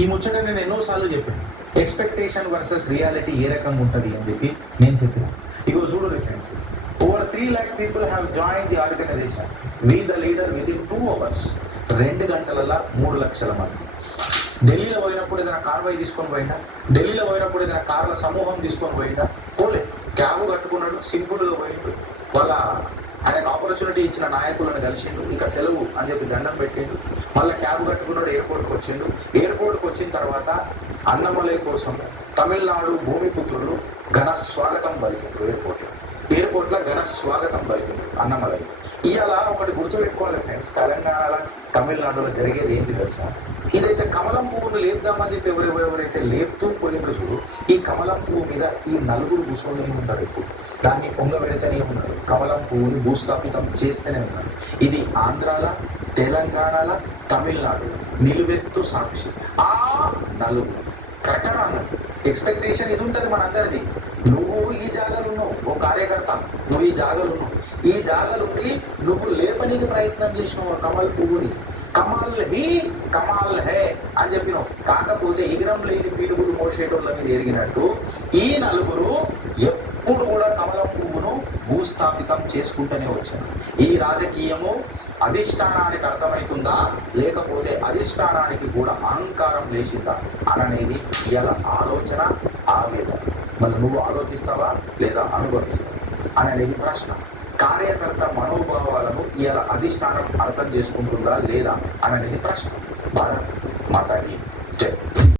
ఈ ముచ్చట నేను ఎన్నోసార్లు చెప్పాను. ఎక్స్పెక్టేషన్ వర్సెస్ రియాలిటీ ఏ రకంగా ఉంటుంది అని చెప్పి నేను చెప్పిన. ఇగో చూడు friends, over 3 lakh people have joined the organization. We the leader within 2 hours. 2 గంటలలో 3 లక్షల మంది. ఢిల్లీలో పోయినప్పుడు ఏదైనా కార్వాయి తీసుకొని పోయిందా? ఢిల్లీలో పోయినప్పుడు ఏదైనా కార్ల సమూహం తీసుకొని పోయిందా? పోలే. క్యాబ్ కట్టుకున్నాడు, సింపుల్గా పోయిండు. వాళ్ళ ఆయనకు ఆపర్చునిటీ ఇచ్చిన నాయకులను కలిసిండు, ఇక సెలవు అని చెప్పి దండం పెట్టిండు. మళ్ళీ క్యాబ్ కట్టుకున్నాడు, ఎయిర్పోర్ట్కి వచ్చిండు. ఎయిర్పోర్ట్కి వచ్చిన తర్వాత అన్నమలై కోసం తమిళనాడు భూమిపుత్రులు ఘన స్వాగతం పలికిండ్రు. ఎయిర్పోర్ట్లో ఘన స్వాగతం పలికిండ్రు అన్నమలై. ఇవాళ ఒకటి గుర్తుపెట్టుకోవాలి ఫ్రెండ్స్, తెలంగాణలో తమిళనాడులో జరిగేది ఏంటి తెలుసా? ఇదైతే కమలం పువ్వును లేపుదామని చెప్పి ఎవరైతే లేపుతూ పోయినప్పుడు చూడు, ఈ కమలం పువ్వు మీద ఈ నలుగురు కూర్చొని ఉంటారు. ఇప్పుడు దాన్ని పొంగబెడితేనే ఉన్నారు, కమలం పువ్వుని భూస్థాపితం చేస్తూనే ఉన్నారు. ఇది ఆంధ్రాల, తెలంగాణల, తమిళనాడు నిలువెత్తు సాక్షి. ఆ నలుగురు కరెక్టా రాంగ్? ఎక్స్పెక్టేషన్ ఇది ఉంటుంది మనందరిది. నువ్వు ఈ జాగాలు ఉన్నావు, ఓ కార్యకర్త, నువ్వు ఈ జాగాలు ఉన్నావు. ఈ జాగాలుండి నువ్వు లేపనికి ప్రయత్నం చేసినావు కమల్ పువ్వుని. కమాల్ హే అని చెప్పినావు. కాకపోతే ఎగిరం లేని పీనుగులు మోసేటోళ్ళ మీద ఎరిగినట్టు ఈ నలుగురు ఎప్పుడు కూడా కమలం పువ్వును భూస్థాపితం చేసుకుంటూనే వచ్చారు. ఈ రాజకీయము అధిష్టానానికి అర్థమవుతుందా, లేకపోతే అధిష్టానానికి కూడా అహంకారం లేచిందా అనేది ఇవాళ ఆలోచన, ఆవేదన. మళ్ళీ నువ్వు ఆలోచిస్తావా లేదా అనుభవిస్తావా అనేది ప్రశ్న. కార్యకర్త మనోభావాలను ఇవాళ అధిష్టానం అర్థం చేసుకుంటుందా లేదా అనేది ప్రశ్న. భారత్ మాతాకి జై.